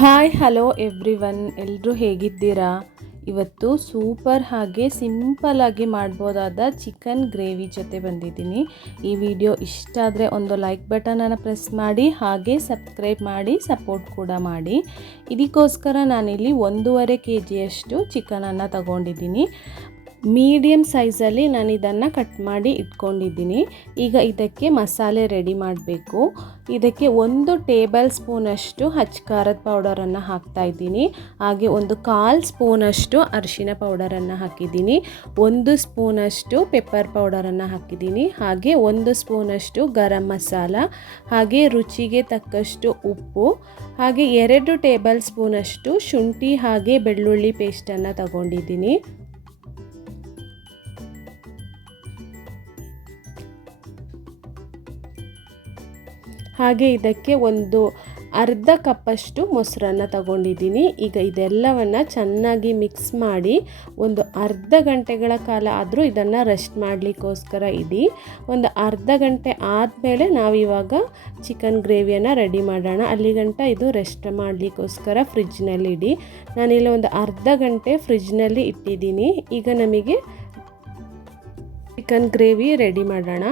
Hi hello everyone, ಎಲ್ಲರೂ ಹೇಗಿದ್ದೀರಾ? ಇವತ್ತು ಸೂಪರ್ ಹಾಗೆ ಸಿಂಪಲ್ಲಾಗಿ ಮಾಡ್ಬೋದಾದ ಚಿಕನ್ ಗ್ರೇವಿ ಜೊತೆ ಬಂದಿದ್ದೀನಿ. ಈ ವಿಡಿಯೋ ಇಷ್ಟ ಆದರೆ ಒಂದು ಲೈಕ್ ಬಟನನ್ನು ಪ್ರೆಸ್ ಮಾಡಿ, ಹಾಗೆ ಸಬ್ಸ್ಕ್ರೈಬ್ ಮಾಡಿ ಸಪೋರ್ಟ್ ಕೂಡ ಮಾಡಿ. ಇದಕ್ಕೋಸ್ಕರ ನಾನಿಲ್ಲಿ 1.5 kg ಚಿಕನನ್ನು ತಗೊಂಡಿದ್ದೀನಿ. ಮೀಡಿಯಮ್ ಸೈಜಲ್ಲಿ ನಾನು ಇದನ್ನು ಕಟ್ ಮಾಡಿ ಇಟ್ಕೊಂಡಿದ್ದೀನಿ. ಈಗ ಇದಕ್ಕೆ ಮಸಾಲೆ ರೆಡಿ ಮಾಡಬೇಕು. ಇದಕ್ಕೆ 1 ಟೇಬಲ್ ಸ್ಪೂನಷ್ಟು ಖಾರದ ಪೌಡರನ್ನು ಹಾಕ್ತಾಯಿದ್ದೀನಿ. ಹಾಗೆ 1/4 ಸ್ಪೂನಷ್ಟು ಅರಿಶಿನ ಪೌಡರನ್ನು ಹಾಕಿದ್ದೀನಿ. 1 ಸ್ಪೂನಷ್ಟು ಪೆಪ್ಪರ್ ಪೌಡರನ್ನು ಹಾಕಿದ್ದೀನಿ. ಹಾಗೆ 1 ಸ್ಪೂನಷ್ಟು ಗರಂ ಮಸಾಲ, ಹಾಗೆ ರುಚಿಗೆ ತಕ್ಕಷ್ಟು ಉಪ್ಪು, ಹಾಗೆ 2 ಟೇಬಲ್ ಸ್ಪೂನಷ್ಟು ಶುಂಠಿ ಹಾಗೆ ಬೆಳ್ಳುಳ್ಳಿ ಪೇಸ್ಟನ್ನು ತಗೊಂಡಿದ್ದೀನಿ. ಹಾಗೆ ಇದಕ್ಕೆ ಅರ್ಧ ಕಪ್ಪಷ್ಟು ಮೊಸರನ್ನು ತಗೊಂಡಿದ್ದೀನಿ. ಈಗ ಇದೆಲ್ಲವನ್ನು ಚೆನ್ನಾಗಿ ಮಿಕ್ಸ್ ಮಾಡಿ ಒಂದು ಅರ್ಧ ಗಂಟೆಗಳ ಕಾಲ ಆದರೂ ಇದನ್ನು ರೆಸ್ಟ್ ಮಾಡಲಿಕ್ಕೋಸ್ಕರ ಇಡಿ. ಒಂದು ಅರ್ಧ ಗಂಟೆ ಆದಮೇಲೆ ನಾವಿವಾಗ ಚಿಕನ್ ಗ್ರೇವಿಯನ್ನು ರೆಡಿ ಮಾಡೋಣ. ಅಲ್ಲಿಗಂಟ ಇದು ರೆಸ್ಟ್ ಮಾಡಲಿಕ್ಕೋಸ್ಕರ ಫ್ರಿಜ್ನಲ್ಲಿ ಇಡಿ. ನಾನಿಲ್ಲಿ ಒಂದು ಅರ್ಧ ಗಂಟೆ ಫ್ರಿಜ್ನಲ್ಲಿ ಇಟ್ಟಿದ್ದೀನಿ. ಈಗ ನಮಗೆ ಚಿಕನ್ ಗ್ರೇವಿ ರೆಡಿ ಮಾಡೋಣ.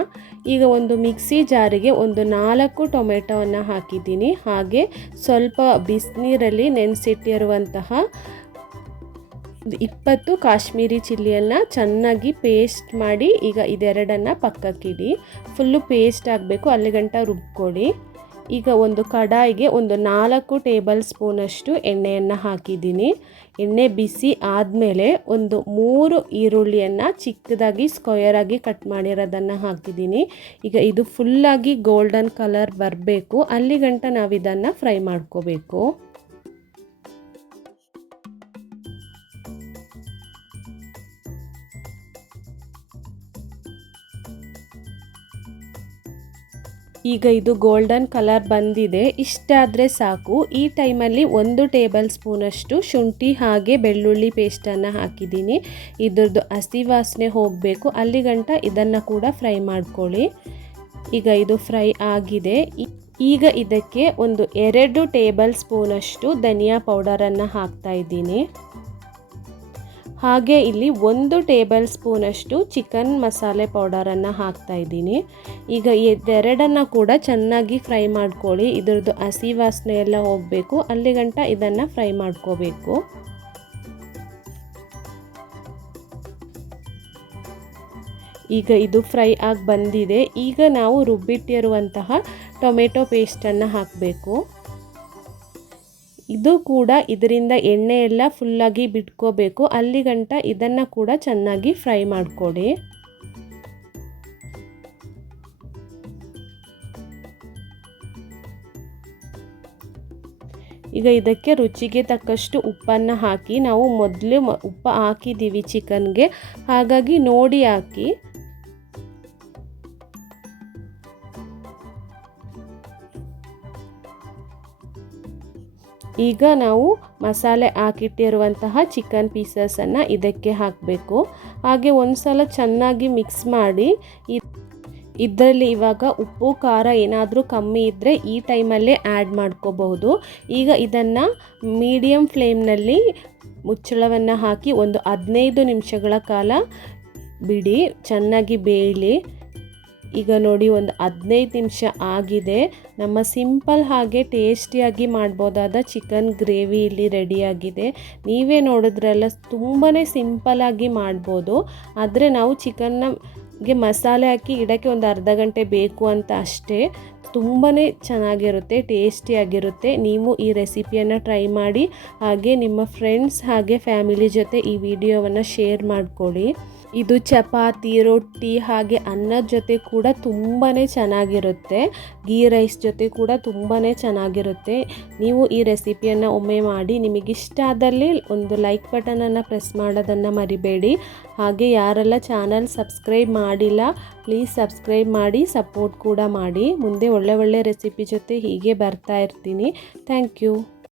ಈಗ ಒಂದು ಮಿಕ್ಸಿ ಜಾರಿಗೆ 4 ಟೊಮೆಟೊವನ್ನು ಹಾಕಿದ್ದೀನಿ. ಹಾಗೆ ಸ್ವಲ್ಪ ಬಿಸಿನೀರಲ್ಲಿ ನೆನೆಸಿಟ್ಟಿರುವಂತಹ 20 ಕಾಶ್ಮೀರಿ ಚಿಲ್ಲಿಯನ್ನು ಚೆನ್ನಾಗಿ ಪೇಸ್ಟ್ ಮಾಡಿ ಈಗ ಇದೆರಡನ್ನು ಪಕ್ಕಕ್ಕಿಡಿ. ಫುಲ್ಲು ಪೇಸ್ಟ್ ಆಗಬೇಕು, ಅಲ್ಲಿಗಂಟ ರುಬ್ಕೊಳ್ಳಿ. ಈಗ ಒಂದು ಕಡಾಯಿಗೆ 4 ಟೇಬಲ್ ಸ್ಪೂನಷ್ಟು ಎಣ್ಣೆಯನ್ನು ಹಾಕಿದ್ದೀನಿ. ಎಣ್ಣೆ ಬಿಸಿ ಆದಮೇಲೆ 3 ಈರುಳ್ಳಿಯನ್ನು ಚಿಕ್ಕದಾಗಿ ಸ್ಕ್ವೇರಾಗಿ ಕಟ್ ಮಾಡಿರೋದನ್ನು ಹಾಕಿದ್ದೀನಿ. ಈಗ ಇದು ಫುಲ್ಲಾಗಿ ಗೋಲ್ಡನ್ ಕಲರ್ ಬರಬೇಕು, ಅಲ್ಲಿಗಂಟ ನಾವು ಇದನ್ನು ಫ್ರೈ ಮಾಡ್ಕೋಬೇಕು. ಈಗ ಇದು ಗೋಲ್ಡನ್ ಕಲರ್ ಬಂದಿದೆ, ಇಷ್ಟಾದರೆ ಸಾಕು. ಈ ಟೈಮಲ್ಲಿ 1 ಟೇಬಲ್ ಸ್ಪೂನಷ್ಟು ಶುಂಠಿ ಹಾಗೆ ಬೆಳ್ಳುಳ್ಳಿ ಪೇಸ್ಟನ್ನು ಹಾಕಿದ್ದೀನಿ. ಇದ್ರದ್ದು ಹಸಿ ವಾಸನೆ ಹೋಗಬೇಕು, ಅಲ್ಲಿಗಂಟ ಇದನ್ನು ಕೂಡ ಫ್ರೈ ಮಾಡ್ಕೊಳ್ಳಿ. ಈಗ ಇದು ಫ್ರೈ ಆಗಿದೆ. ಈಗ ಇದಕ್ಕೆ 2 ಟೇಬಲ್ ಸ್ಪೂನಷ್ಟು ಧನಿಯಾ ಪೌಡರನ್ನು ಹಾಕ್ತಾ ಇದ್ದೀನಿ. ಹಾಗೆ ಇಲ್ಲಿ 1 ಟೇಬಲ್ ಸ್ಪೂನಷ್ಟು ಚಿಕನ್ ಮಸಾಲೆ ಪೌಡರನ್ನು ಹಾಕ್ತಾ ಇದ್ದೀನಿ. ಈಗ ಇದೆರಡನ್ನು ಕೂಡ ಚೆನ್ನಾಗಿ ಫ್ರೈ ಮಾಡ್ಕೊಳ್ಳಿ. ಇದ್ರದ್ದು ಹಸಿ ವಾಸನೆ ಎಲ್ಲ ಹೋಗಬೇಕು, ಅಲ್ಲಿಗಂಟ ಇದನ್ನು ಫ್ರೈ ಮಾಡ್ಕೋಬೇಕು. ಈಗ ಇದು ಫ್ರೈ ಆಗಿ ಬಂದಿದೆ. ಈಗ ನಾವು ರುಬ್ಬಿಟ್ಟಿರುವಂತಹ ಟೊಮೆಟೊ ಪೇಸ್ಟನ್ನು ಹಾಕಬೇಕು. ಇದು ಕೂಡ ಇದರಿಂದ ಎಣ್ಣೆ ಎಲ್ಲ ಫುಲ್ಲಾಗಿ ಬಿಟ್ಕೋಬೇಕು, ಅಲ್ಲಿಗಂಟ ಇದನ್ನು ಕೂಡ ಚೆನ್ನಾಗಿ ಫ್ರೈ ಮಾಡಿಕೊಡಿ. ಈಗ ಇದಕ್ಕೆ ರುಚಿಗೆ ತಕ್ಕಷ್ಟು ಉಪ್ಪನ್ನು ಹಾಕಿ, ನಾವು ಮೊದಲು ಉಪ್ಪು ಹಾಕಿದ್ದೀವಿ ಚಿಕನ್ಗೆ, ಹಾಗಾಗಿ ನೋಡಿ ಹಾಕಿ. ಈಗ ನಾವು ಮಸಾಲೆ ಹಾಕಿಟ್ಟಿರುವಂತಹ ಚಿಕನ್ ಪೀಸಸನ್ನು ಇದಕ್ಕೆ ಹಾಕಬೇಕು. ಹಾಗೆ ಒಂದ್ಸಲ ಚೆನ್ನಾಗಿ ಮಿಕ್ಸ್ ಮಾಡಿ. ಇದರಲ್ಲಿ ಇವಾಗ ಉಪ್ಪು ಖಾರ ಏನಾದರೂ ಕಮ್ಮಿ ಇದ್ದರೆ ಈ ಟೈಮಲ್ಲೇ ಆ್ಯಡ್ ಮಾಡ್ಕೋಬಹುದು. ಈಗ ಇದನ್ನು ಮೀಡಿಯಮ್ ಫ್ಲೇಮ್ನಲ್ಲಿ ಮುಚ್ಚಳವನ್ನು ಹಾಕಿ 15 ನಿಮಿಷಗಳ ಕಾಲ ಬಿಡಿ, ಚೆನ್ನಾಗಿ ಬೇಯಲಿ. ಈಗ ನೋಡಿ 15 ನಿಮಿಷ ಆಗಿದೆ. ನಮ್ಮ ಸಿಂಪಲ್ ಹಾಗೆ ಟೇಸ್ಟಿಯಾಗಿ ಮಾಡ್ಬೋದಾದ ಚಿಕನ್ ಗ್ರೇವಿ ಇಲ್ಲಿ ರೆಡಿಯಾಗಿದೆ. ನೀವೇ ನೋಡಿದ್ರಲ್ಲ, ತುಂಬಾ ಸಿಂಪಲ್ಲಾಗಿ ಮಾಡ್ಬೋದು. ಆದರೆ ನಾವು ಚಿಕನ್ಗೆ ಮಸಾಲೆ ಹಾಕಿ ಇಡೋಕ್ಕೆ ಒಂದು ಅರ್ಧ ಗಂಟೆ ಬೇಕು ಅಂತ ಅಷ್ಟೇ. ತುಂಬಾ ಚೆನ್ನಾಗಿರುತ್ತೆ, ಟೇಸ್ಟಿಯಾಗಿರುತ್ತೆ. ನೀವು ಈ ರೆಸಿಪಿಯನ್ನು ಟ್ರೈ ಮಾಡಿ. ಹಾಗೆ ನಿಮ್ಮ ಫ್ರೆಂಡ್ಸ್ ಹಾಗೆ ಫ್ಯಾಮಿಲಿ ಜೊತೆ ಈ ವಿಡಿಯೋವನ್ನು ಶೇರ್ ಮಾಡ್ಕೊಳ್ಳಿ. ಇದು ಚಪಾತಿ, ರೊಟ್ಟಿ ಹಾಗೆ ಅನ್ನದ ಜೊತೆ ಕೂಡ ತುಂಬಾ ಚೆನ್ನಾಗಿರುತ್ತೆ. ಗೀ ರೈಸ್ ಜೊತೆ ಕೂಡ ತುಂಬಾ ಚೆನ್ನಾಗಿರುತ್ತೆ. ನೀವು ಈ ರೆಸಿಪಿಯನ್ನು ಒಮ್ಮೆ ಮಾಡಿ. ನಿಮಗಿಷ್ಟ ಆದಲ್ಲಿ ಒಂದು ಲೈಕ್ ಬಟನನ್ನು ಪ್ರೆಸ್ ಮಾಡೋದನ್ನು ಮರಿಬೇಡಿ. ಹಾಗೆ ಯಾರೆಲ್ಲ ಚಾನಲ್ ಸಬ್ಸ್ಕ್ರೈಬ್ ಮಾಡಿಲ್ಲ, ಪ್ಲೀಸ್ ಸಬ್ಸ್ಕ್ರೈಬ್ ಮಾಡಿ, ಸಪೋರ್ಟ್ ಕೂಡ ಮಾಡಿ. ಮುಂದೆ ಒಳ್ಳೆ ರೆಸಿಪಿ ಜೊತೆ ಹೀಗೆ ಬರ್ತಾ ಇರ್ತೀನಿ. Thank you.